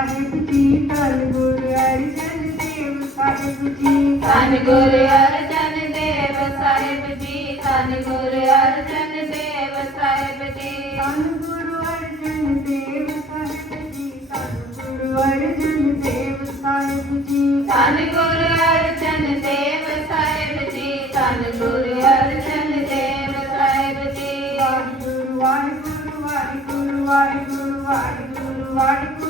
ਸਾਹਿਬ ਜੀ ਧੰਨ ਗੁਰੂ ਅਰਜਨ ਦੇਵ ਸਾਹਿਬ ਜੀ ਧੰਨ ਗੁਰੂ ਅਰਜਨ ਦੇਵ ਸਾਹਿਬ ਜੀ ਧੰਨ ਗੁਰੂ ਅਰਜਨ ਦੇਵ ਸਾਹਿਬ ਜੀ ਧੰਨ ਗੁਰੂ ਅਰਜਨ ਦੇਵ ਸਾਹਿਬ ਜੀ ਧੰਨ ਗੁਰੂ ਅਰਜਨ ਦੇਵ ਸਾਹਿਬ ਜੀ ਧੰਨ ਗੁਰੂ ਅਰਜਨ ਦੇਵ ਸਾਹਿਬ ਜੀ ਧੰਨ ਗੁਰੂ ਅਰਜਨ ਦੇਵ ਸਾਹਿਬ ਜੀ ਵਾਹਿਗੁਰੂ ਵਾਹਿਗੁਰੂ ਵਾਹਿਗੁਰੂ ਵਾਹਿਗੁਰੂ ਵਾਹਿਗੁਰੂ ਵਾਹਿਗੁਰੂ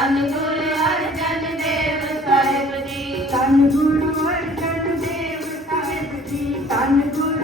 ਧੰਨ ਗੁਰੂ ਅਰਜਨ ਦੇਵ ਸਾਹਿਬ ਜੀ। ਧੰਨ ਗੁਰੂ ਅਰਜਨ ਦੇਵ ਸਾਹਿਬ ਜੀ ਧੰਨ ਗੁਰੂ